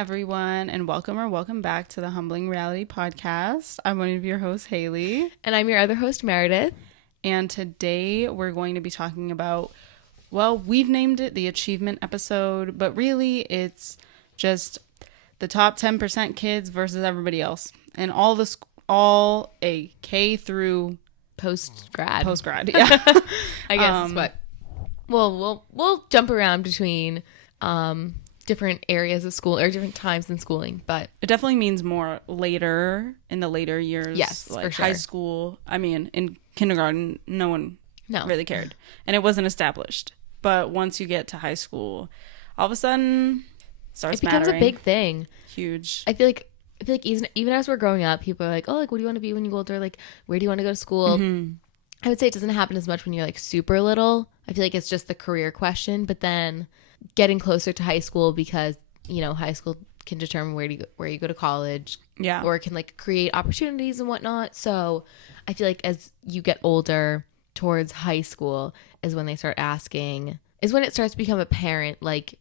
everyone, and welcome back to the Humbling Reality Podcast. I'm one of your hosts, Haley. And I'm your other host, Meredith. And today we're going to be talking about, well, we've named it the achievement episode, but really it's just the top 10% kids versus everybody else. And all a K through Post-grad. Yeah. I guess but we'll jump around between different areas of school or different times in schooling, but it definitely means more later in the later years. Yes, like for sure. High school. I mean, in kindergarten, no one really cared, and it wasn't established. But once you get to high school, all of a sudden, it becomes a big thing. Huge. I feel like even as we're growing up, people are like, oh, like what do you want to be when you go older? Like where do you want to go to school? Mm-hmm. I would say it doesn't happen as much when you're like super little. I feel like it's just the career question, but then getting closer to high school, because high school can determine where you go to college, or it can like create opportunities and whatnot. So I feel like as you get older towards high school is when it starts to become apparent, like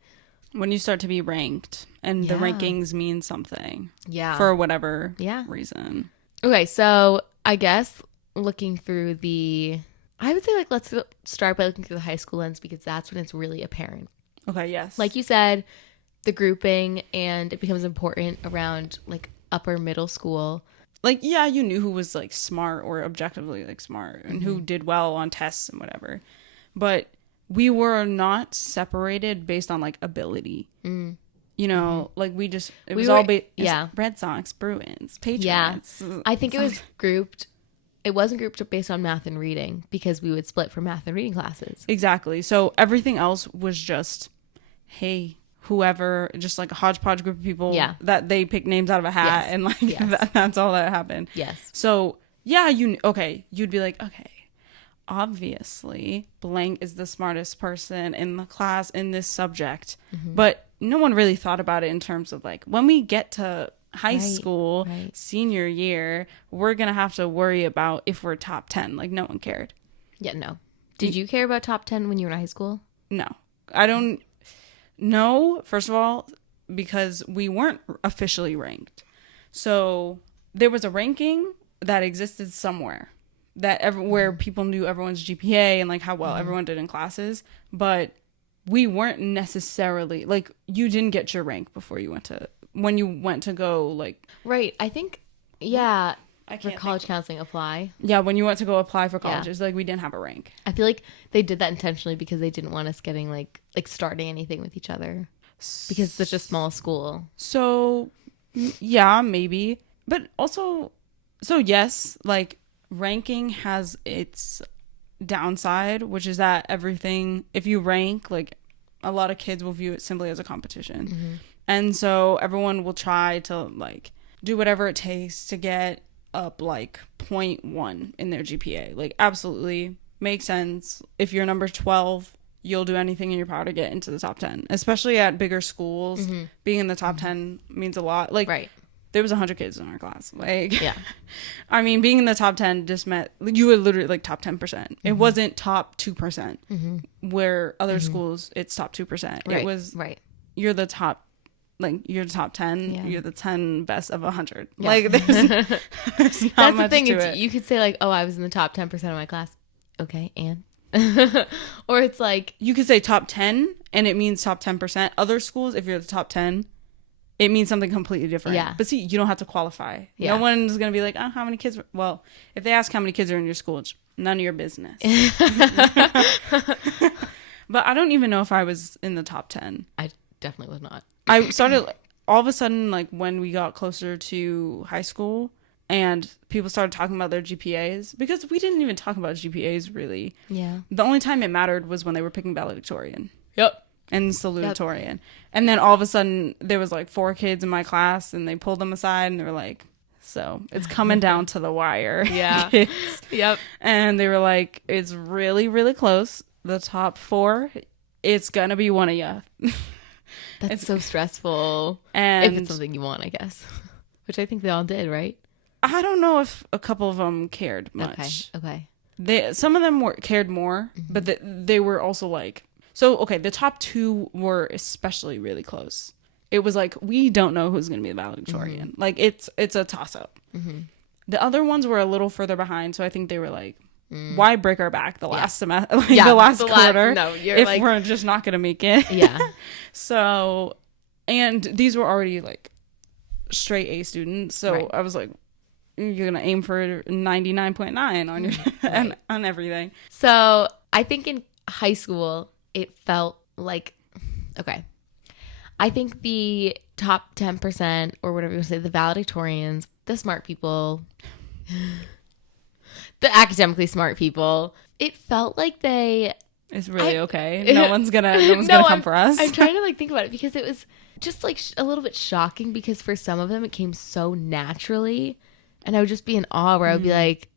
when you start to be ranked and the rankings mean something, for whatever reason. Okay, so I guess looking through I would say like let's start by looking through the high school lens, because that's when it's really apparent. Okay, yes. Like you said, the grouping, and it becomes important around like upper middle school. Like, yeah, you knew who was like smart or objectively like smart and who did well on tests and whatever. But we were not separated based on like ability. Mm. Like it was all Red Sox, Bruins, Patriots. Yeah. I think it was grouped. It wasn't grouped based on math and reading, because we would split for math and reading classes. Exactly. So everything else was just, hey, whoever, just like a hodgepodge group of people that they pick names out of a hat, and like that's all that happened. Yes. So yeah, you'd be like, okay, obviously blank is the smartest person in the class in this subject, but no one really thought about it in terms of like, when we get to high school, senior year, we're gonna have to worry about if we're top 10. Like, no one cared. Yeah, no. Did you care about top 10 when you were in high school? No, I don't know. First of all, because we weren't officially ranked, so there was a ranking that existed somewhere where people knew everyone's GPA and like how well everyone did in classes, but we weren't necessarily like, you didn't get your rank before when you went to go like, right. I think for college counseling apply. Yeah, when you went to go apply for colleges, like we didn't have a rank. I feel like they did that intentionally because they didn't want us getting like starting anything with each other, because it's such a small school. So yeah, maybe. But also, so yes, like ranking has its downside, which is that if you rank, like a lot of kids will view it simply as a competition. Mm-hmm. And so everyone will try to like do whatever it takes to get up like 0.1 in their GPA. Like, absolutely makes sense. If you're number 12, you'll do anything in your power to get into the top 10, especially at bigger schools. Mm-hmm. Being in the top 10 means a lot. Like, there was 100 kids in our class. Like, I mean, being in the top 10 just meant you were literally like top 10%. Mm-hmm. It wasn't top 2%, where other schools it's top 2%. It was you're the top. Like, you're top 10, you're the 10 best of 100. Yeah. Like, there's not That's much the thing. to it. You could say, like, oh, I was in the top 10% of my class. Okay, and? Or it's like... You could say top 10, and it means top 10%. Other schools, if you're the top 10, it means something completely different. Yeah. But see, you don't have to qualify. Yeah. No one's going to be like, oh, how many kids... Well, if they ask how many kids are in your school, it's none of your business. But I don't even know if I was in the top 10. I definitely was not. I started all of a sudden, like when we got closer to high school and people started talking about their GPAs, because we didn't even talk about GPAs really. Yeah. The only time it mattered was when they were picking valedictorian. Yep. And salutatorian. Yep. And then all of a sudden there was like 4 kids in my class, and they pulled them aside and they were like, so it's coming down to the wire. Yeah. Yep. And they were like, it's really, really close. The top 4, it's going to be one of you. That's so stressful. And if it's something you want, I guess. Which I think they all did, right? I don't know if a couple of them cared much. Okay. Some of them cared more, but they were also like... So, okay, the top 2 were especially really close. it was like, we don't know who's going to be the valedictorian. Like it's a toss up. The other ones were a little further behind, so I think they were like, why break our back the last semester, like the last quarter, no, you're if like, we're just not going to make it? yeah. So, and these were already like straight A students, so Right. I was like, you're gonna aim for 99.9 on your Right. on everything. So I think in high school, it felt like, okay, I think the top 10% or whatever you say, the valedictorians, the smart people, the academically smart people, it felt like they... It's really okay. No one's gonna come for us. I'm trying to like think about it because it was just like a little bit shocking because for some of them it came so naturally, and I would just be in awe where I would be like,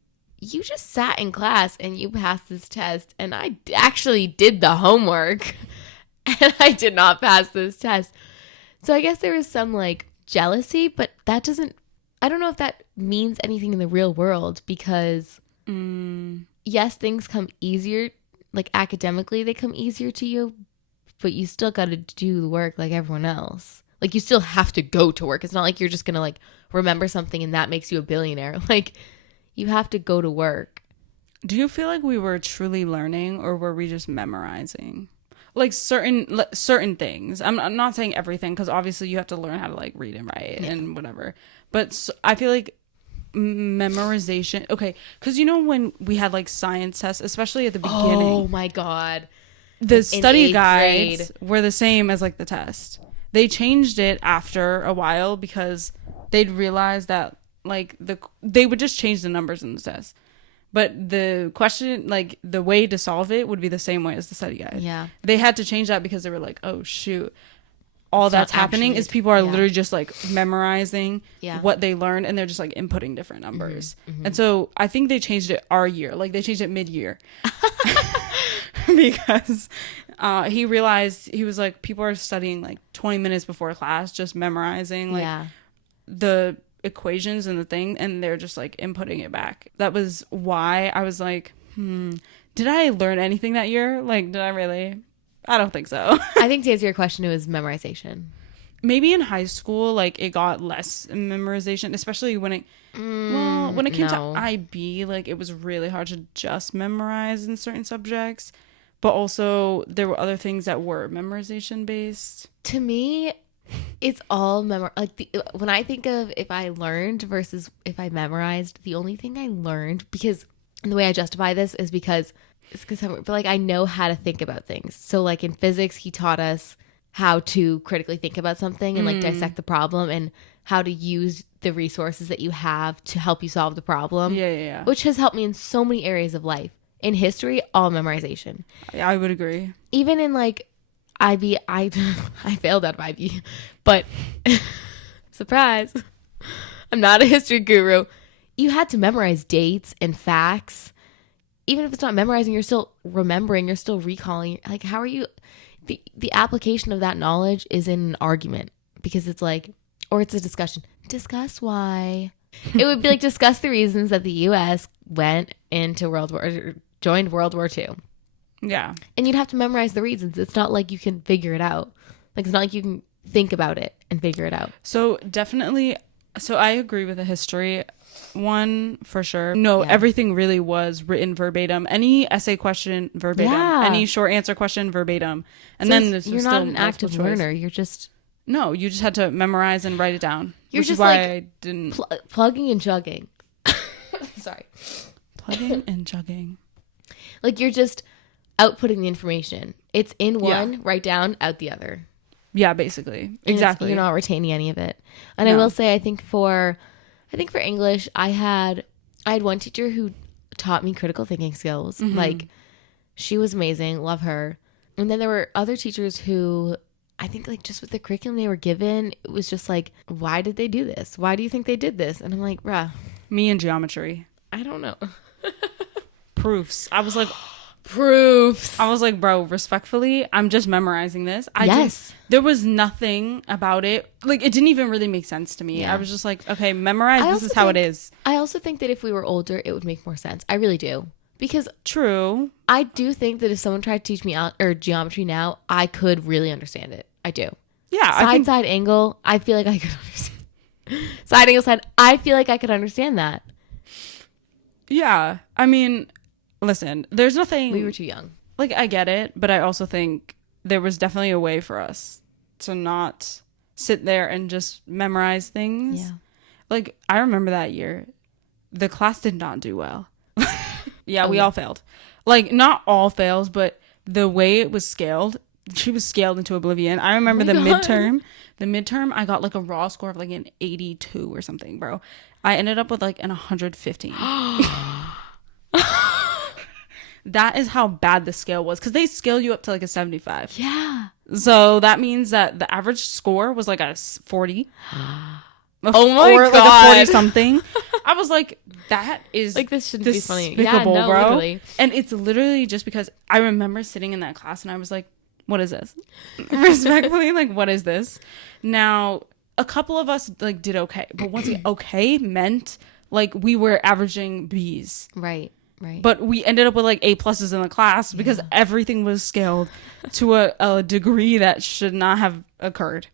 you just sat in class and you passed this test, and I actually did the homework and I did not pass this test. So I guess there was some like jealousy, but that doesn't, I don't know if that means anything in the real world because yes, things come easier, like academically they come easier to you, but you still got to do the work like everyone else. Like you still have to go to work. It's not like you're just going to like remember something and that makes you a billionaire. Like you have to go to work. Do you feel like we were truly learning, or were we just memorizing? Like certain things. I'm not saying everything, because obviously you have to learn how to like read and write and whatever. But I feel like memorization. Okay, because you know when we had like science tests, especially at the beginning. Oh my God. The study 8th guides grade. were the same as like the test. They changed it after a while because they'd realized that like they would just change the numbers in the test. But the question, like the way to solve it would be the same way as the study guide. Yeah. They had to change that because they were like, oh shoot. All It's that's not happening actually- is people are yeah. literally just like memorizing Yeah. what they learned, and they're just like inputting different numbers. And so I think they changed it our year. Like they changed it mid-year. Because he realized, he was like, people are studying like 20 minutes before class, just memorizing like yeah. the equations and the thing, and they're just like inputting it back. That was why I was like, did I learn anything that year? Like, did I really? I don't think so. I think to answer your question, it was memorization. Maybe in high school, like it got less memorization, especially when it when it came no. to IB, like it was really hard to just memorize in certain subjects. But also there were other things that were memorization based. To me, it's all when I think of if I learned versus if I memorized, the only thing I learned, because and the way I justify this is because it's because like I know how to think about things. So like in physics, he taught us how to critically think about something and like dissect the problem and how to use the resources that you have to help you solve the problem. Yeah. Which has helped me in so many areas of life. In history, all memorization. I would agree. Even in like IB, I failed out of IB, but surprise, I'm not a history guru. You had to memorize dates and facts. Even if it's not memorizing, you're still remembering, you're still recalling. Like, how are you? The application of that knowledge is in an argument because it's like, or it's a discussion. Discuss why. It would be like discuss the reasons that the U.S. went into joined World War II. Yeah. And you'd have to memorize the reasons. It's not like you can figure it out. Like, it's not like you can think about it and figure it out. So definitely, so I agree with the history one for sure. No, Yeah. everything really was written verbatim. Any essay question, verbatim. Yeah. Any short answer question, verbatim. And So then it's- there's you're still not an multiple active choice. learner. You're just No, you just had to memorize and write it down. You're which just is why like I didn't plugging and chugging. Sorry. plugging and jugging. Like, you're just outputting the information. It's in Yeah. one, write down, out the other. Yeah, basically. And Exactly. you're not retaining any of it. And I No. will say, I think for English, I had one teacher who taught me critical thinking skills. Mm-hmm. Like, she was amazing. Love her. And then there were other teachers who I think like just with the curriculum they were given, it was just like, why did they do this? Why do you think they did this? And I'm like, bruh, Me and geometry. I don't know. Proofs. I was like, Proofs. bro, respectfully, I'm just memorizing this. Yes. There was nothing about it. Like, it didn't even really make sense to me. Yeah. I was just like, okay, memorize. I This also is how it think- is. I also think that if we were older, it would make more sense. I really do. Because True. I do think that if someone tried to teach me geometry now, I could really understand it. I do. Yeah, I think, Side angle, I feel like I could understand. Side angle side, I feel like I could understand that. yeah. I mean, listen, there's nothing. We were too young. Like, I get it, but I also think there was definitely a way for us to not sit there and just memorize things. Yeah. Like, I remember that year, the class did not do well. Yeah, we yeah. all failed. Like, not all fails, but the way it was scaled, she was scaled into oblivion. I remember the midterm. The midterm, I got like a raw score of like an 82 or something, bro. I ended up with like an 115. That is how bad the scale was, because they scale you up to like a 75. Yeah. So that means that the average score was like a 40. Oh my or God. like a 40 something. I was like, that is Like, this shouldn't be funny. despicable, Yeah, no, bro. literally. And it's literally just because I remember sitting in that class and I was like, what is this? Respectfully, like, what is this? Now, a couple of us like did okay, but once again, okay meant like we were averaging B's. Right. Right. But we ended up with like A pluses in the class because everything was scaled to a degree that should not have occurred.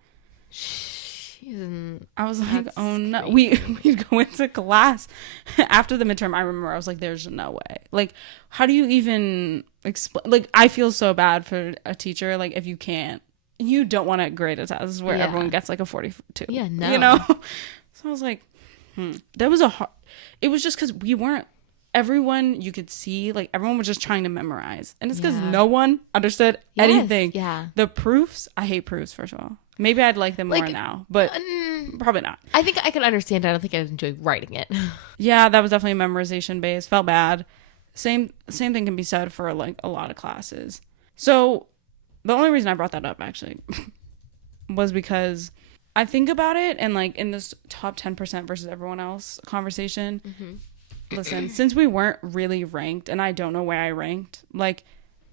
I was like, That's oh no. We'd go into class after the midterm. I remember I was like, there's no way. Like, how do you even explain? Like, I feel so bad for a teacher. Like, if you don't want to grade a test where Yeah. everyone gets like a 42. Yeah, no. You know? So I was like, that was it was just because we weren't, everyone you could see, like, everyone was just trying to memorize. And it's because Yeah. no one understood Yes, anything. yeah. The proofs, I hate proofs, first of all. Maybe I'd like them more Like, now, but probably not. I think I could understand. I don't think I'd enjoy writing it. Yeah, that was definitely memorization based. Felt bad. Same thing can be said for like a lot of classes. So the only reason I brought that up actually was because I think about it, and like in this top 10% versus everyone else conversation, listen, since we weren't really ranked, and I don't know where I ranked, like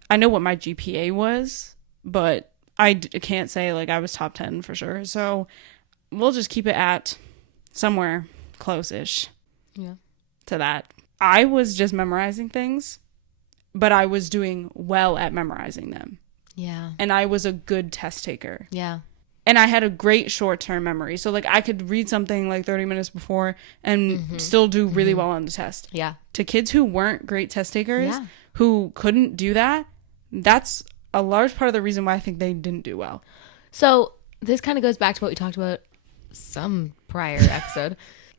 I know what my GPA was, but I can't say like I was top 10 for sure. So we'll just keep it at somewhere close-ish Yeah. to that. I was just memorizing things, but I was doing well at memorizing them. Yeah. And I was a good test taker. Yeah. And I had a great short-term memory. So like I could read something like 30 minutes before and still do really well on the test. Yeah. To kids who weren't great test takers, Yeah. who couldn't do that, that's a large part of the reason why I think they didn't do well. So this kind of goes back to what we talked about some prior episode.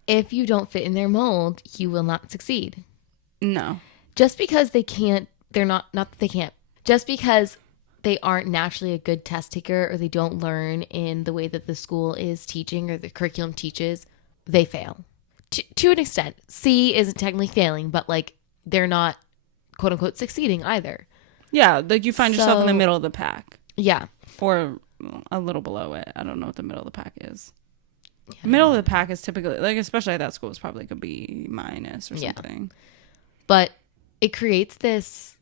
If you don't fit in their mold, you will not succeed. No. Just because they can't, not that they can't, just because they aren't naturally a good test taker or they don't learn in the way that the school is teaching or the curriculum teaches, they fail. To an extent. C isn't technically failing, but like they're not quote unquote succeeding either. Yeah, like you find yourself in the So- middle of the pack. Yeah. Or a little below it. I don't know what the middle of the pack is. Middle of the pack is typically, like, especially at that school, it's probably could be minus or Yeah. something. But it creates this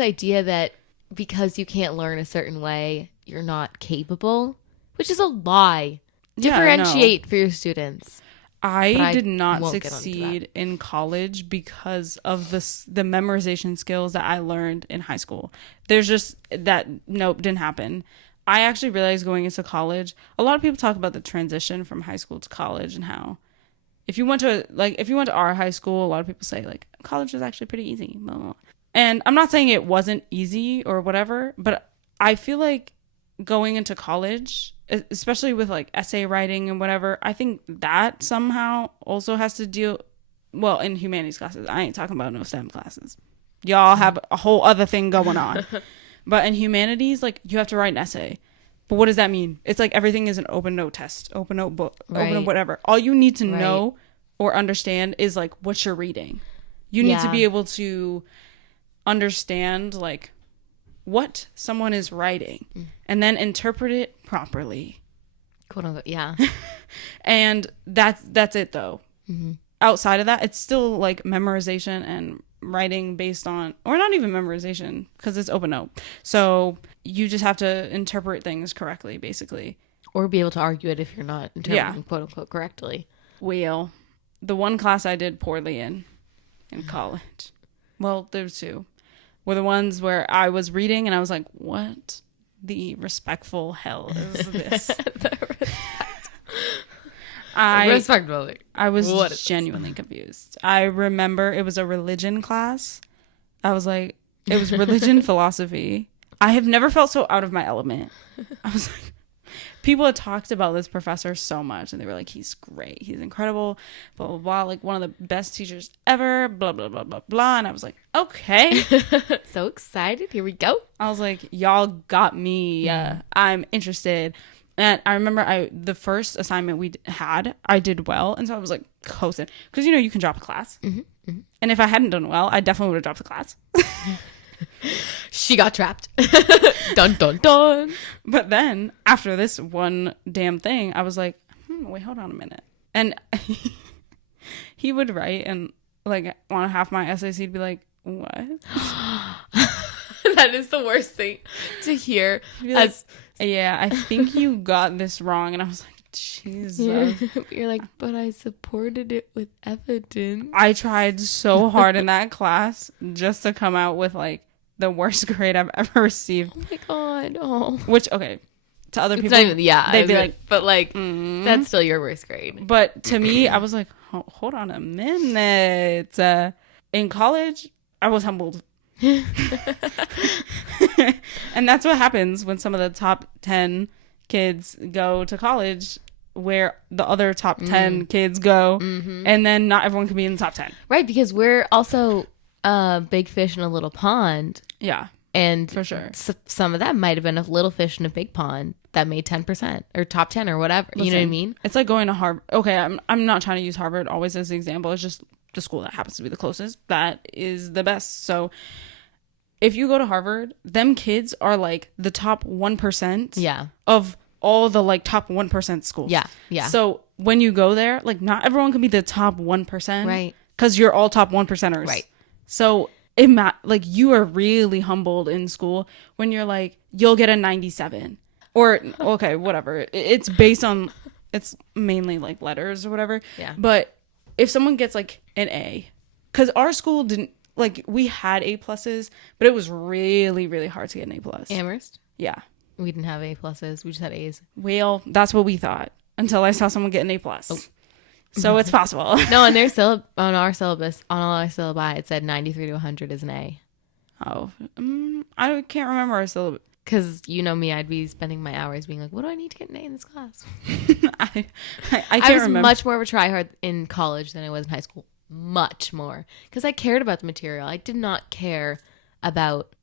idea that because you can't learn a certain way, you're not capable, which is a lie. Yeah, Differentiate for your students. I But I did not won't get onto succeed in college because of the memorization skills that I learned in high school. There's just that, nope, didn't happen. I actually realized going into college, a lot of people talk about the transition from high school to college and how if you went to our high school, a lot of people say like college is actually pretty easy. Blah, blah, blah. And I'm not saying it wasn't easy or whatever, but I feel like going into college, especially with like essay writing and whatever, I think that somehow also has to deal, well, in humanities classes. I ain't talking about no STEM classes. Y'all have a whole other thing going on. But in humanities, like, you have to write an essay. But what does that mean? It's like everything is an open note test, open note book, open Right. whatever. All you need to Right. know or understand is like what you're reading. You need to Yeah. be able to understand like what someone is writing and then interpret it properly. Quote unquote. Yeah. And that's it though. Outside of that, it's still like memorization and writing based on, or not even memorization because it's open note. So you just have to interpret things correctly, basically. Or be able to argue it if you're not interpreting quote unquote correctly. Well, the one class I did poorly in college, well, there's two, were the ones where I was reading and I was like, what the respectful hell is this? Respectfully. I was What is genuinely confused. I remember it was a religion class. I was like, it was religion philosophy. I have never felt so out of my element. I was like, people had talked about this professor so much, and they were like, he's great, he's incredible, blah blah blah, like one of the best teachers ever, blah blah blah blah blah. And I was like, okay. So excited. Here we go. I was like, y'all got me. I'm interested. And I remember the first assignment we had, I did well, and so I was like coasting, because you can drop a class, and if I hadn't done well, I definitely would have dropped the class. She got trapped. Dun dun dun. But then after this one damn thing, I was like, wait, hold on a minute. And he would write, and like on half my essays, he'd be like, what? That is the worst thing to hear. Like, yeah, I think you got this wrong. And I was like, Jesus. You're like, but I supported it with evidence. I tried so hard in that class just to come out with like the worst grade I've ever received. Oh my God. Oh. Which, okay, to other It's people, not even, they'd be like, but like, that's still your worst grade. But to me, I was like, hold on a minute. In college, I was humbled. And that's what happens when some of the top 10 kids go to college where the other top 10 kids go, and then not everyone can be in the top 10. Right, because we're also big fish in a little pond. Yeah, and for sure. Some of that might have been a little fish in a big pond that made 10% or top 10 or whatever. Listen, you know what I mean? It's like going to Harvard. Okay, I'm not trying to use Harvard always as an example. It's just the school that happens to be the closest. That is the best. So if you go to Harvard, them kids are like the top 1% of all the like top 1% schools. Yeah. Yeah. So when you go there, like not everyone can be the top 1%. Right. Because you're all top 1%ers. Right. So like you are really humbled in school when you're like, you'll get a 97. Or, okay, whatever. It's based on, it's mainly like letters or whatever. Yeah. But if someone gets like an A, because our school didn't, like we had A pluses, but it was really, really hard to get an A plus. Amherst? Yeah. We didn't have A pluses. We just had A's. Well, that's what we thought until I saw someone get an A plus. Oh. So it's possible. No, on their on our syllabus, on all our syllabi, it said 93 to 100 is an A. Oh, I can't remember our syllabus. Because you know me, I'd be spending my hours being like, what do I need to get an A in this class? I can't I was remember. much more of a tryhard in college than I was in high school. Much more. Because I cared about the material. I did not care about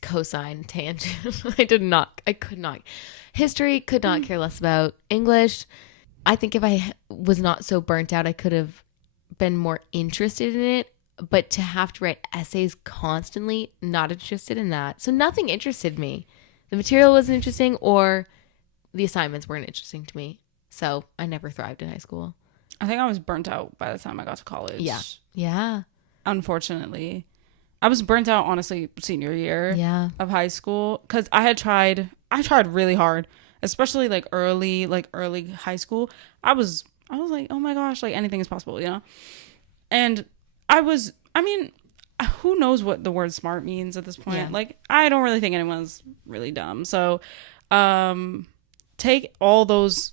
cosine, tangent. I could not. History, could not care less about. English, I think if I was not so burnt out, I could have been more interested in it. But to have to write essays constantly, not interested in that. So nothing interested me. The material wasn't interesting or the assignments weren't interesting to me. So I never thrived in high school. I think I was burnt out by the time I got to college. Yeah. Yeah. Unfortunately. I was burnt out, honestly, senior year of high school. Because I tried really hard. Especially like early high school. I was like, oh my gosh, like anything is possible, you know? And who knows what the word smart means at this point? Yeah. Like, I don't really think anyone's really dumb. So, take all those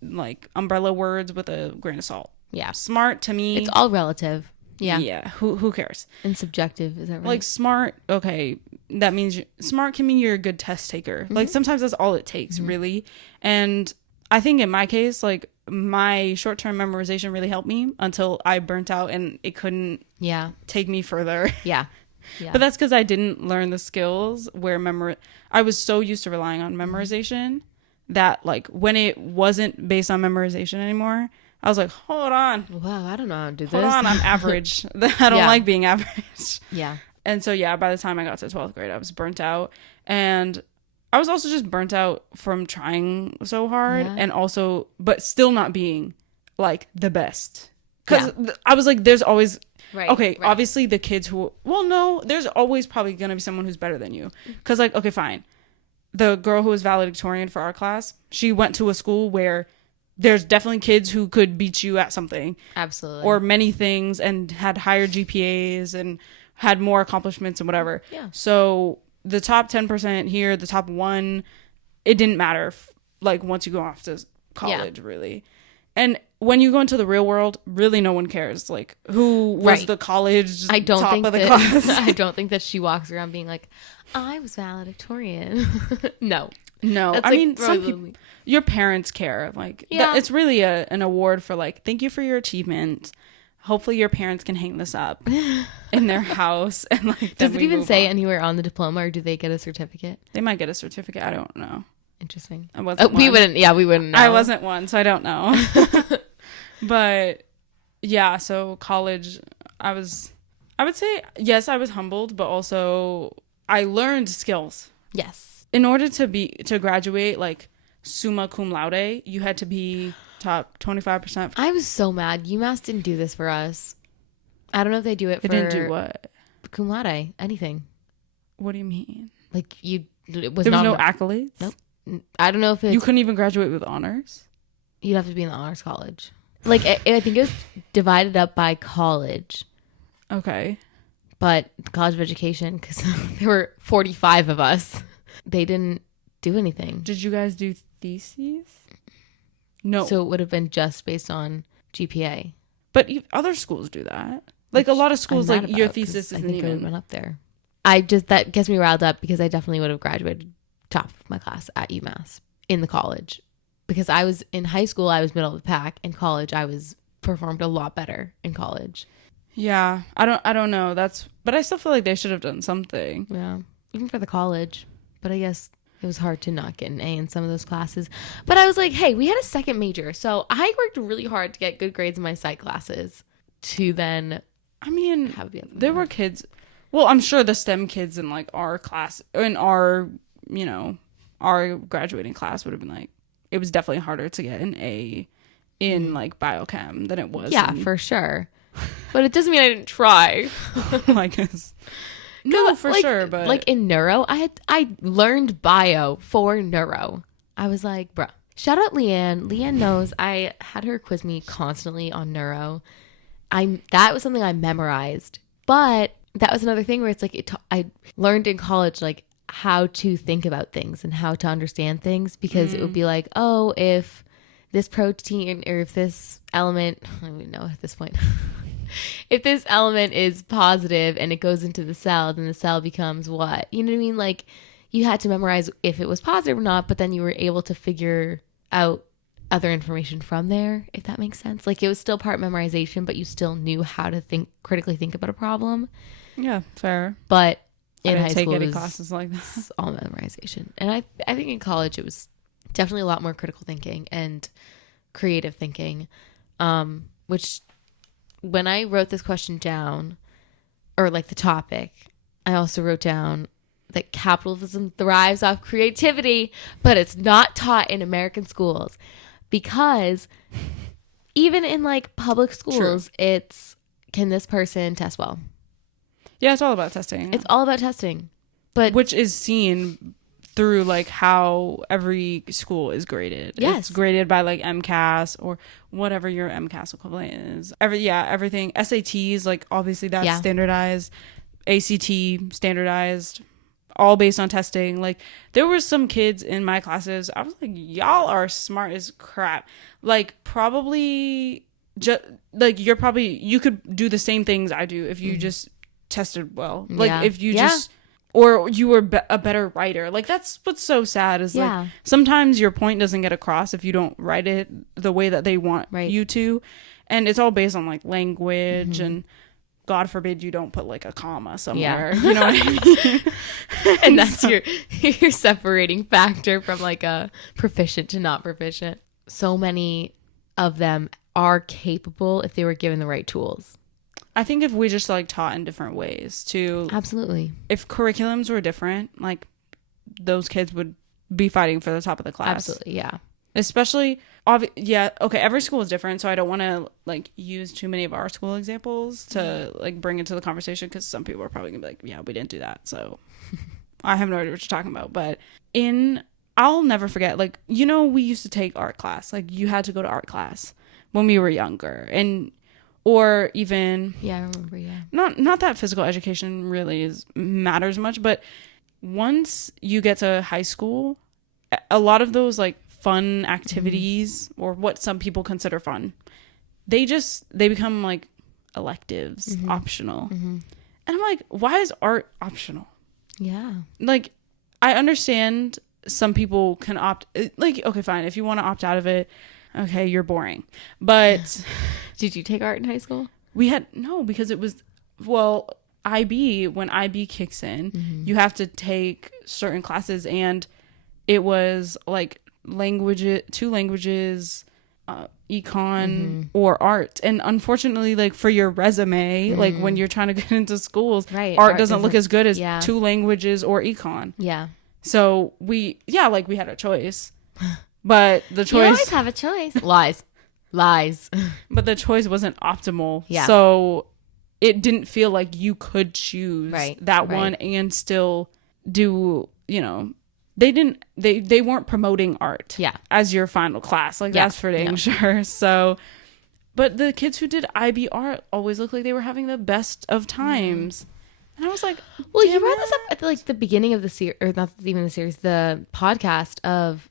like umbrella words with a grain of salt. Yeah. Smart to me. It's all relative. Yeah. Yeah. Who cares? And subjective. Is that right? Like smart. Okay. That means smart can mean you're a good test taker. Mm-hmm. Like sometimes that's all it takes, really. And I think in my case, like my short-term memorization really helped me until I burnt out and it couldn't take me further. Yeah. Yeah. But that's because I didn't learn the skills where I was so used to relying on memorization that like when it wasn't based on memorization anymore, I was like, hold on. Wow, I don't know how to do this. Hold on, I'm average. I don't like being average. Yeah. And so, by the time I got to 12th grade, I was burnt out. And I was also just burnt out from trying so hard and also, but still not being like the best. Because I was like, there's always, obviously the kids who, there's always probably going to be someone who's better than you. Because like, okay, fine. The girl who was valedictorian for our class, she went to a school where there's definitely kids who could beat you at something. Absolutely. Or many things and had higher GPAs and had more accomplishments and whatever. Yeah. So the top 10% here, the top one, it didn't matter like once you go off to college, really. And when you go into the real world, really no one cares like who was the college top of the class. I don't think that she walks around being like, I was valedictorian. No, I like, mean, some people, your parents care, like it's really an award for like, thank you for your achievement. Hopefully your parents can hang this up in their house. And like, does it even say anywhere on the diploma, or do they get a certificate? They might get a certificate. I don't know. Interesting. I wasn't we wouldn't know. I wasn't one, so I don't know. But yeah, so college, I would say, yes, I was humbled, but also I learned skills. Yes. In order to graduate like summa cum laude, you had to be top 25%. I was so mad. UMass didn't do this for us. I don't know if they do it for... They didn't do what? Cum laude. Anything. What do you mean? Like, there was no accolades? Nope. I don't know if it's... You couldn't even graduate with honors? You'd have to be in the honors college. Like, I think it was divided up by college. Okay. But College of Education, because there were 45 of us, they didn't do anything. Did you guys do theses? No. So it would have been just based on GPA. But other schools do that. Like a lot of schools, like your thesis isn't even... I think it up there. That gets me riled up because I definitely would have graduated top of my class at UMass in the college. Because I was in high school, I was middle of the pack. In college, I was performed a lot better in college. Yeah, I don't know. But I still feel like they should have done something. Yeah, even for the college. But I guess it was hard to not get an A in some of those classes. But I was like, hey, we had a second major, so I worked really hard to get good grades in my psych classes. To then, I mean, there were kids. Well, I'm sure the STEM kids in like our class, in our our graduating class would have been like, it was definitely harder to get an A in like biochem than it was. Yeah, for sure. But it doesn't mean I didn't try. I guess. No, for sure. But like in neuro, I learned bio for neuro. I was like, bruh. Shout out Leanne. Leanne knows I had her quiz me constantly on neuro. That was something I memorized. But that was another thing where it's like I learned in college like how to think about things and how to understand things, because it would be like, oh, if this protein or if this element, I don't even know at this point, if this element is positive and it goes into the cell, then the cell becomes what? You know what I mean? Like you had to memorize if it was positive or not, but then you were able to figure out other information from there, if that makes sense. Like it was still part memorization, but you still knew how to critically think about a problem. Yeah, fair. But in I high didn't take school, any classes like that. It's all memorization. And I think in college it was definitely a lot more critical thinking and creative thinking, which when I wrote this question down, or like the topic, I also wrote down that capitalism thrives off creativity, but it's not taught in American schools, because even in like public schools, it's, can this person test well? Yeah, it's all about testing. It's all about testing. But which is seen through like how every school is graded. Yes. It's graded by like MCAS or whatever your MCAS equivalent is. Everything. SATs, like obviously that's standardized. ACT standardized. All based on testing. Like there were some kids in my classes, I was like, y'all are smart as crap. Like probably just like you could do the same things I do if you just tested well. Like if you just, or you were a better writer. Like that's what's so sad is like sometimes your point doesn't get across if you don't write it the way that they want you to. And it's all based on like language and God forbid you don't put like a comma somewhere. You know what I mean? And that's your separating factor from like a proficient to not proficient. So many of them are capable if they were given the right tools. I think if we just like taught in different ways too. Absolutely. If curriculums were different, like those kids would be fighting for the top of the class. Absolutely. Yeah. Especially, okay, every school is different, so I don't want to like use too many of our school examples to like bring into the conversation, because some people are probably gonna be like, yeah, we didn't do that, so I have no idea what you're talking about. But I'll never forget, like, we used to take art class, like you had to go to art class when we were younger, or even I remember. Not that physical education really matters much, but once you get to high school, a lot of those like fun activities or what some people consider fun, they become like electives, optional. And I'm like, why is art optional? Yeah. Like, I understand some people can opt, like, okay, fine, if you want to opt out of it, okay, you're boring. But Did you take art in high school? we had no, because it was, well, IB, when IB kicks in, you have to take certain classes, and it was like two languages, econ or art. And unfortunately, like for your resume, like when you're trying to get into schools, Right. art doesn't look as good as yeah. 2 languages or econ. Yeah. So we had a choice, but the You always choice, have a choice. Lies. but the choice wasn't optimal. Yeah. So it didn't feel like you could choose that right. one and still do, they weren't promoting art Yeah. as your final class. Like, Yeah. that's for dang sure. So, but the kids who did IB art always looked like they were having the best of times. And I was like, Well, you damn brought it. this up at like the beginning of the series, or not even the series, the podcast of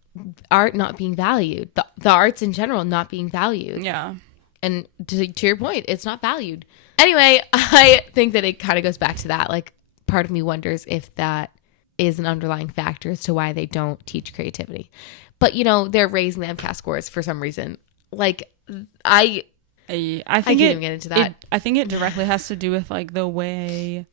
art not being valued, the arts in general not being valued. Yeah. And to your point, it's not valued. Anyway, I think that it kind of goes back to that. Like, part of me wonders if that is an underlying factor as to why they don't teach creativity. But, they're raising the MCAS scores for some reason. Like, I I think can't even get into that. I think it directly has to do with like the way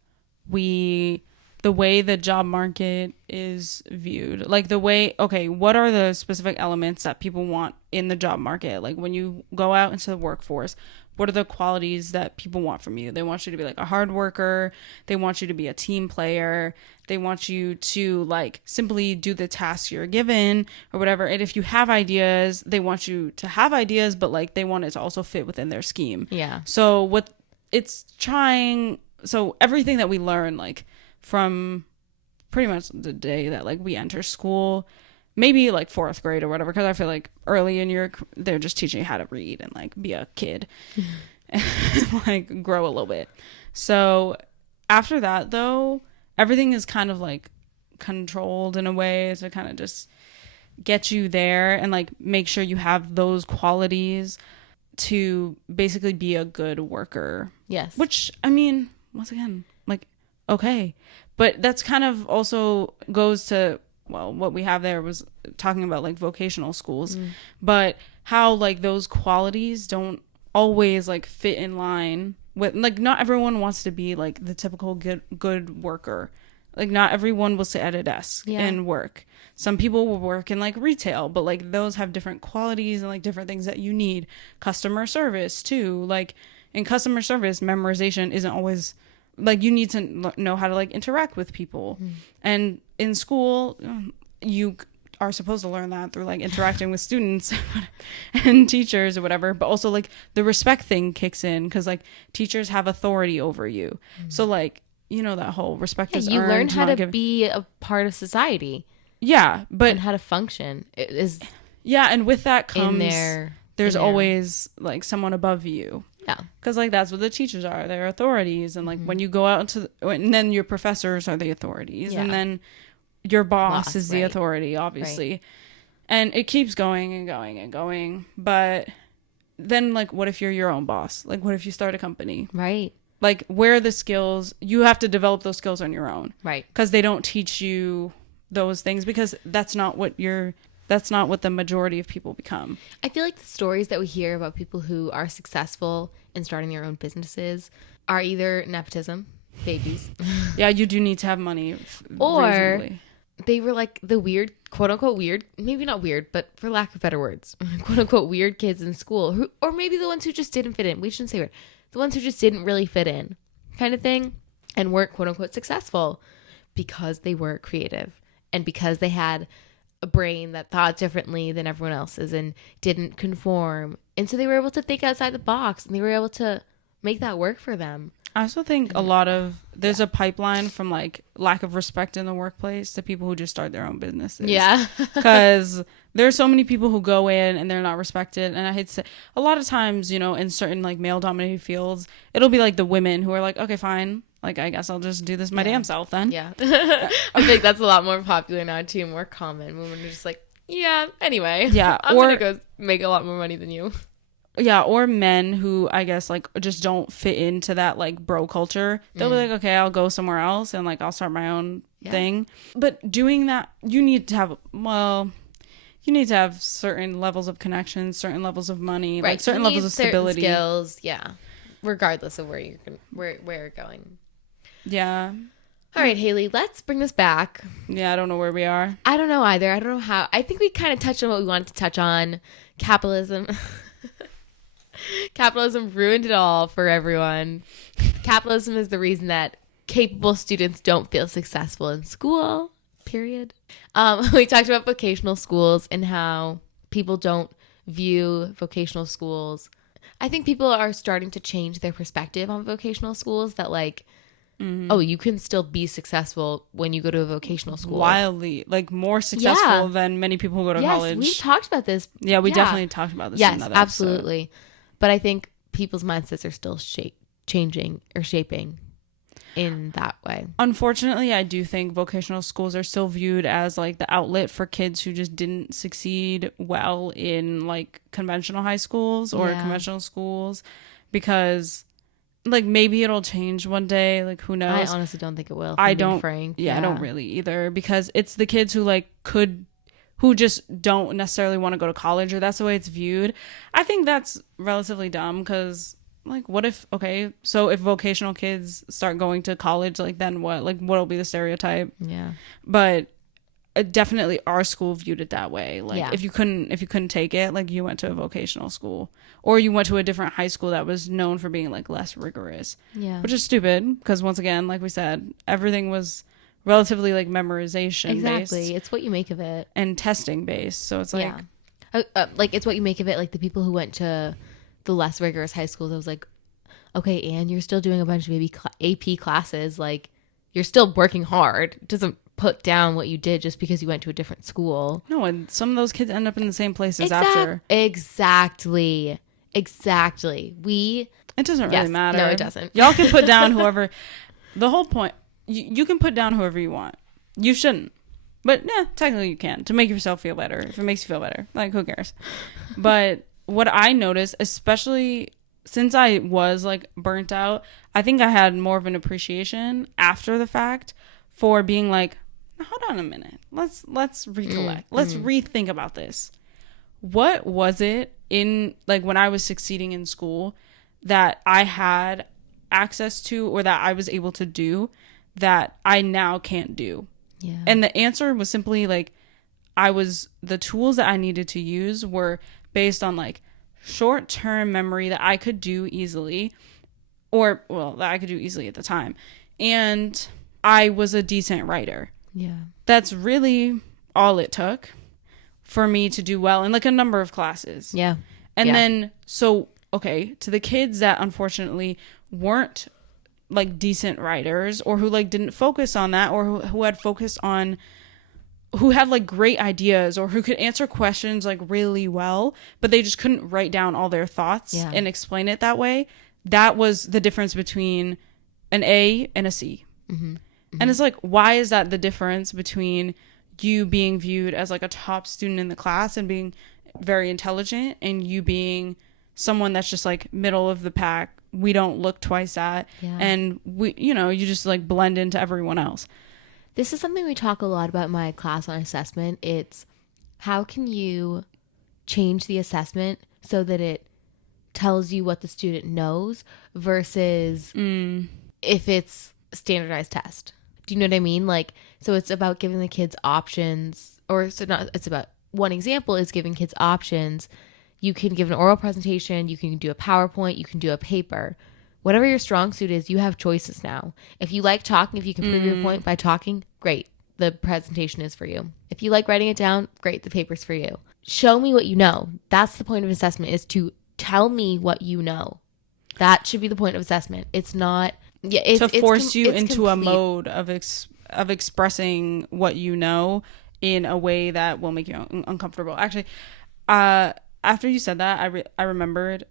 the job market is viewed. Like what are the specific elements that people want in the job market? Like when you go out into the workforce, what are the qualities that people want from you? They want you to be like a hard worker. They want you to be a team player. They want you to like simply do the tasks you're given or whatever. And if you have ideas, they want you to have ideas, but like they want it to also fit within their scheme. Yeah. So everything that we learn, like from pretty much the day that like we enter school, maybe like 4th grade or whatever, because I feel like early in they're just teaching you how to read and like be a kid and like grow a little bit. So after that though, everything is kind of like controlled in a way to kind of just get you there and like make sure you have those qualities to basically be a good worker. Yes. Which, I mean, once again, like, okay. But that's kind of also goes to, well, what we have there was talking about like vocational schools, but how like those qualities don't always like fit in line with, like, not everyone wants to be like the typical good worker. Like, not everyone will sit at a desk and work. Some people will work in like retail, but like those have different qualities and like different things that you need. Customer service too. Like in customer service, memorization isn't always like, you need to know how to like interact with people. And in school, you are supposed to learn that through like interacting with students and teachers or whatever, but also like the respect thing kicks in because like teachers have authority over you. So like, that whole respect is you earned, learn how to be a part of society. Yeah, but and how to function. It is and with that comes there's in always like someone above you. Yeah, because like that's what the teachers are. They're authorities, and like when you go out and then your professors are the authorities, and then your boss is the authority, obviously, and it keeps going and going and going. But then, like, what if you're your own boss? Like, what if you start a company? Right. Like, where are the skills? You have to develop those skills on your own. Right. Because they don't teach you those things, because that's not what the majority of people become. I feel like the stories that we hear about people who are successful in starting their own businesses are either nepotism, babies. Yeah, you do need to have money. Or reasonably. They were like the weird, quote unquote weird, maybe not weird, but for lack of better words, quote unquote weird kids in school, or maybe the ones who just didn't fit in. We shouldn't say weird. The ones who just didn't really fit in, kind of thing, and weren't quote unquote successful because they were creative and because they had a brain that thought differently than everyone else's and didn't conform. And so they were able to think outside the box, and they were able to make that work for them. I also think a lot of there's a pipeline from like lack of respect in the workplace to people who just start their own businesses. Yeah. Because there's so many people who go in and they're not respected. And I hate to say, a lot of times, in certain like male dominated fields, it'll be like the women who are like, okay, fine. like, I guess I'll just do this my damn self then. Yeah. I think that's a lot more popular now too, more common. Women are just like, yeah, anyway. Yeah. I'm gonna go make a lot more money than you. Yeah, or men who I guess like just don't fit into that like bro culture. They'll be like, okay, I'll go somewhere else and like I'll start my own thing. But doing that, you need to have certain levels of connections, certain levels of money, like certain levels of stability, skills. Yeah, regardless of where you're going. Yeah. All right, Haley, let's bring this back. Yeah, I don't know where we are. I don't know either. I don't know how. I think we kind of touched on what we wanted to touch on. Capitalism. Capitalism ruined it all for everyone. Capitalism is the reason that capable students don't feel successful in school, period. We talked about vocational schools and how people don't view vocational schools. I think people are starting to change their perspective on vocational schools, that like, oh, you can still be successful when you go to a vocational school. Wildly, like more successful than many people who go to college. We've talked about this. Yeah, we definitely talked about this. Yes, absolutely. Episode. But I think people's mindsets are still changing or shaping in that way. Unfortunately, I do think vocational schools are still viewed as like the outlet for kids who just didn't succeed well in like conventional high schools or conventional schools, because like maybe it'll change one day, like who knows. I honestly don't think it will. I don't, frank. Yeah, I don't really either, because it's the kids who like who just don't necessarily want to go to college, or that's the way it's viewed. I think that's relatively dumb, because like, what if, okay, so if vocational kids start going to college, like then what? Like, what'll be the stereotype? Yeah. But definitely our school viewed it that way. Like if you couldn't take it, like you went to a vocational school, or you went to a different high school that was known for being like less rigorous. Yeah. Which is stupid, because once again, like we said, everything was relatively like memorization based. It's what you make of it, and testing based. So it's like like it's what you make of it. Like the people who went to the less rigorous high schools, I was like, okay, and you're still doing a bunch of maybe AP classes, like you're still working hard. It doesn't put down what you did just because you went to a different school. No, and some of those kids end up in the same places after. Exactly. It doesn't really matter. No, it doesn't. Y'all can put down whoever. The whole point, you can put down whoever you want. You shouldn't. But yeah, technically you can, to make yourself feel better. If it makes you feel better, like, who cares? But what I noticed, especially since I was like burnt out, I think I had more of an appreciation after the fact for being like, hold on a minute, let's recollect, let's rethink about this. What was it in like when I was succeeding in school that I had access to, or that I was able to do, that I now can't do? Yeah. And the answer was simply like, the tools that I needed to use were based on like short-term memory that I could do easily, that I could do easily at the time. And I was a decent writer. Yeah. That's really all it took for me to do well in like a number of classes. Yeah. And then, so, okay, to the kids that unfortunately weren't like decent writers, or who like didn't focus on that, or who had focused on, who had like great ideas, or who could answer questions like really well, but they just couldn't write down all their thoughts and explain it that way. That was the difference between an A and a C. Mm-hmm. Mm-hmm. And it's like, why is that the difference between you being viewed as like a top student in the class and being very intelligent, and you being someone that's just like middle of the pack, we don't look twice at, and you just like blend into everyone else? This is something we talk a lot about in my class on assessment. It's how can you change the assessment so that it tells you what the student knows versus if it's a standardized test. Do you know what I mean? Like, so it's about giving the kids options, it's about, one example is giving kids options. You can give an oral presentation, you can do a PowerPoint, you can do a paper. Whatever your strong suit is, you have choices now. If you like talking, if you can prove your point by talking, great. The presentation is for you. If you like writing it down, great. The paper's for you. Show me what you know. That's the point of assessment, is to tell me what you know. That should be the point of assessment. It's not to force you into a mode of expressing what you know in a way that will make you uncomfortable. Actually, after you said that, I remembered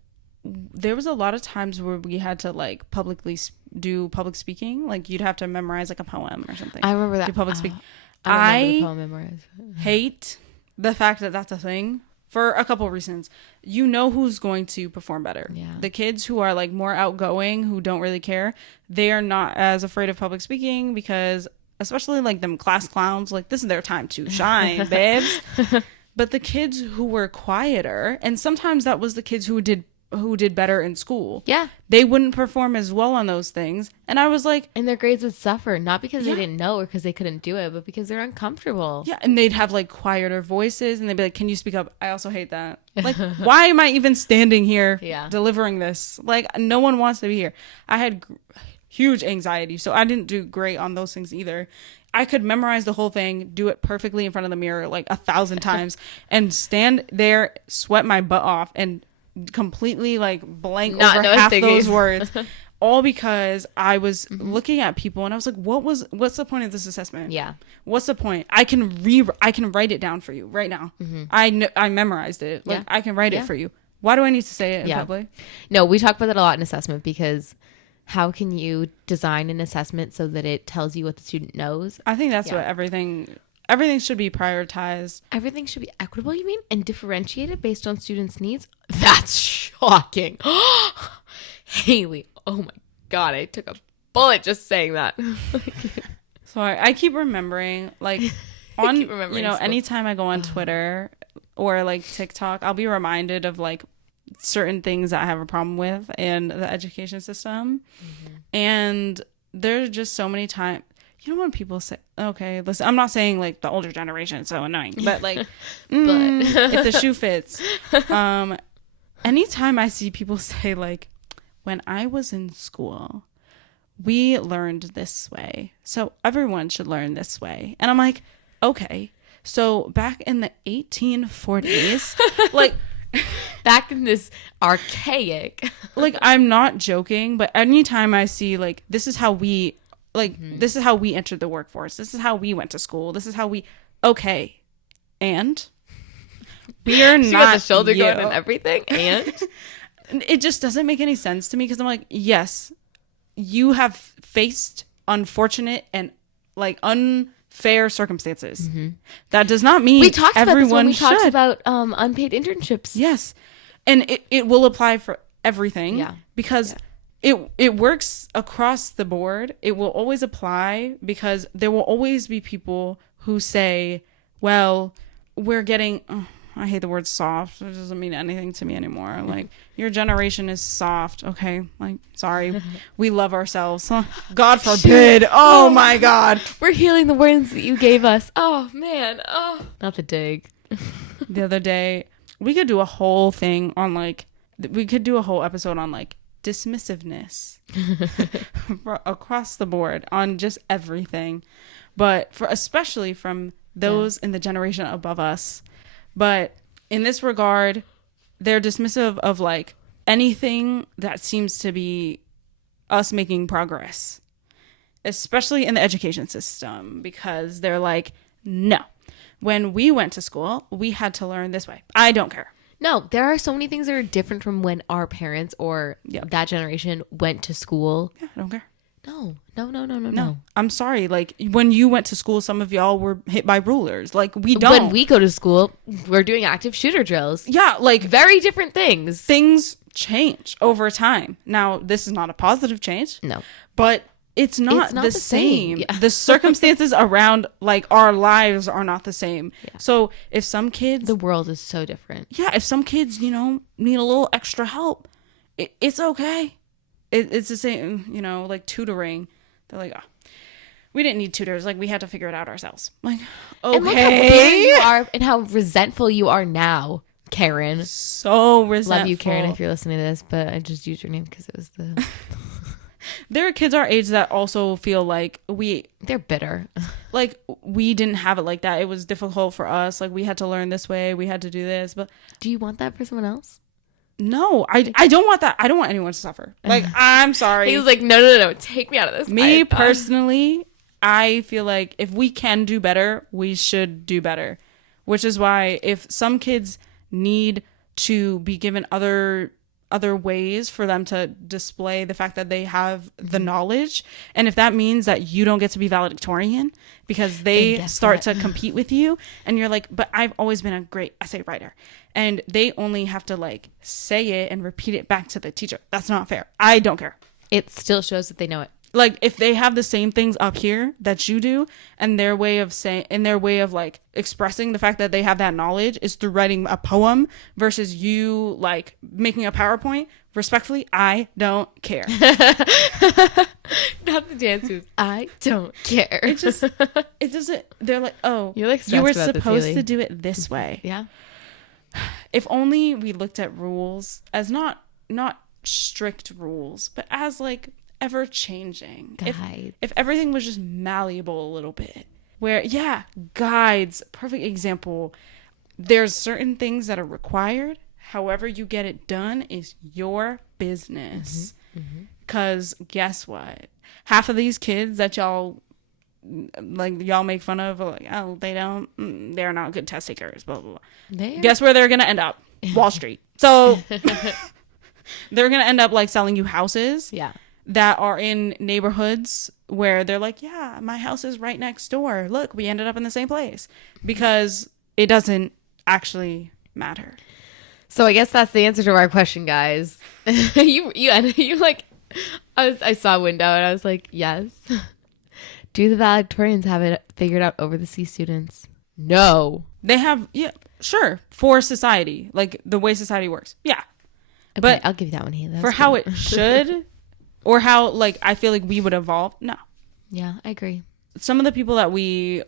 there was a lot of times where we had to like publicly do public speaking. Like you'd have to memorize like a poem or something. I remember that. Do public speaking. I don't remember the poem memorized. Hate the fact that that's a thing for a couple of reasons. You know who's going to perform better. Yeah. The kids who are like more outgoing, who don't really care, they are not as afraid of public speaking because, especially like them class clowns, like this is their time to shine, babes. But the kids who were quieter, and sometimes that was the kids who did better in school. Yeah. They wouldn't perform as well on those things. And I was like, and their grades would suffer, not because they didn't know or because they couldn't do it, but because they're uncomfortable. yeah, and they'd have like quieter voices and they'd be like, can you speak up? I also hate that. Like, why am I even standing here delivering this? Like, no one wants to be here. I had huge anxiety, so I didn't do great on those things either. I could memorize the whole thing, do it perfectly in front of the mirror like 1,000 times and stand there, sweat my butt off and completely like blank Not over knowing half things. those words. All because I was looking at people and I was like, what's the point of this assessment? Yeah. What's the point? I can write it down for you right now. I memorized it. Like I can write it for you. Why do I need to say it in public? No, we talk about that a lot in assessment because how can you design an assessment so that it tells you what the student knows? I think that's what everything should be prioritized. Everything should be equitable, you mean? And differentiated based on students' needs? That's shocking. Haley, oh my God, I took a bullet just saying that. So I keep remembering, like, on, keep remembering you know, school. anytime I go on Twitter or, like, TikTok, I'll be reminded of, like, certain things that I have a problem with in the education system. And there's just so many times, you know, when people say, okay, listen, I'm not saying, like, the older generation is so annoying, but, like, if the shoe fits. Anytime I see people say, like, when I was in school, we learned this way, so everyone should learn this way. And I'm like, okay, so back in the 1840s, like, back in this archaic, like, I'm not joking, but anytime I see, like, this is how we, like, this is how we entered the workforce, this is how we went to school, this is how we, okay, and we are she not got the shoulder you. going and everything, and It just doesn't make any sense to me because I'm like, yes, you have faced unfortunate and like unfair circumstances. That does not mean we talked about this when we should. talked about unpaid internships. Yes, and it will apply for everything. Yeah, because it works across the board. It will always apply because there will always be people who say, well, we're getting. I hate the word soft. It doesn't mean anything to me anymore. Like, your generation is soft. Okay. Like, sorry. We love ourselves. God forbid. Oh my God. We're healing the words that you gave us. Oh man. Oh, not the dig. The other day, we could do a whole thing on like, we could do a whole episode on like dismissiveness across the board on just everything. But especially from those in the generation above us. But in this regard, they're dismissive of like anything that seems to be us making progress, especially in the education system, because they're like, no, when we went to school, we had to learn this way. I don't care. No, there are so many things that are different from when our parents or that generation went to school. Yeah, I don't care. No. I'm sorry. Like, when you went to school, some of y'all were hit by rulers. Like, we don't. When we go to school, we're doing active shooter drills. Yeah, like, Very different things. things change over time. Now, this is not a positive change. No. But it's not not the the same. same. Yeah. The circumstances around, like, our lives are not the same. Yeah. So if some kids, The world is so different. if some kids, you know, need a little extra help, it's okay. It's the same, you know, like tutoring. They're like, oh, we didn't need tutors. Like, we had to figure it out ourselves. Like, okay. And look how bitter you are and how resentful you are now, Karen. So resentful. Love you, Karen, if you're listening to this, but I just used your name because it was the... There are kids our age that also feel like They're bitter. like we didn't have it like that. It was difficult for us. Like, we had to learn this way. We had to do this. But Do you want that for someone else? no, I don't want that. I don't want anyone to suffer. Like, I'm sorry. He was like, no, take me out of this. Me personally, I feel like if we can do better, we should do better. Which is why if some kids need to be given other other ways for them to display the fact that they have the knowledge. And if that means that you don't get to be valedictorian because they start to compete with you, and you're like, but I've always been a great essay writer, and they only have to like say it and repeat it back to the teacher. That's not fair. I don't care. It still shows that they know it. Like, if they have the same things up here that you do, and their way of saying, and their way of like expressing the fact that they have that knowledge is through writing a poem versus you like making a PowerPoint, respectfully, I don't care. Not the dance moves. I don't care. It doesn't, they're like, oh, You're like you were stressed about this, supposed Haley. to do it this way. Yeah. If only we looked at rules as not strict rules, but as like ever changing. Guides. If everything was just malleable a little bit, where guides, perfect example. There's certain things that are required. However you get it done is your business. Because guess what? Half of these kids that y'all make fun of are like, oh, they're not good test takers, blah blah blah. Guess where they're gonna end up? Wall Street. So they're gonna end up like selling you houses. Yeah. That are in neighborhoods where they're like, yeah, my house is right next door. Look, we ended up in the same place, because it doesn't actually matter. So I guess that's the answer to our question, guys. you like, I saw a window and I was like, yes. Do the valedictorians have it figured out over the C students? No. They have, yeah, sure, for society, like the way society works. Yeah. Okay, But I'll give you that one, Haley. for how it should, or how like I feel like we would evolve, no. Yeah, I agree. Some of the people that we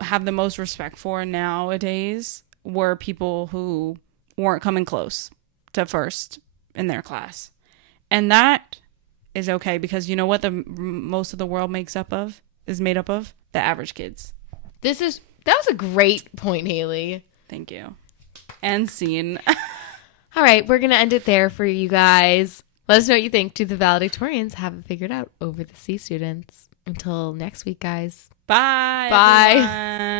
have the most respect for nowadays were people who weren't coming close to first in their class. And that is okay, because you know what most of the world is made up of? The average kids. That was a great point, Haley. Thank you. And scene. All right, we're going to end it there for you guys. Let us know what you think. Do the valedictorians have it figured out over the C students? Until next week, guys. Bye. Bye. Everyone.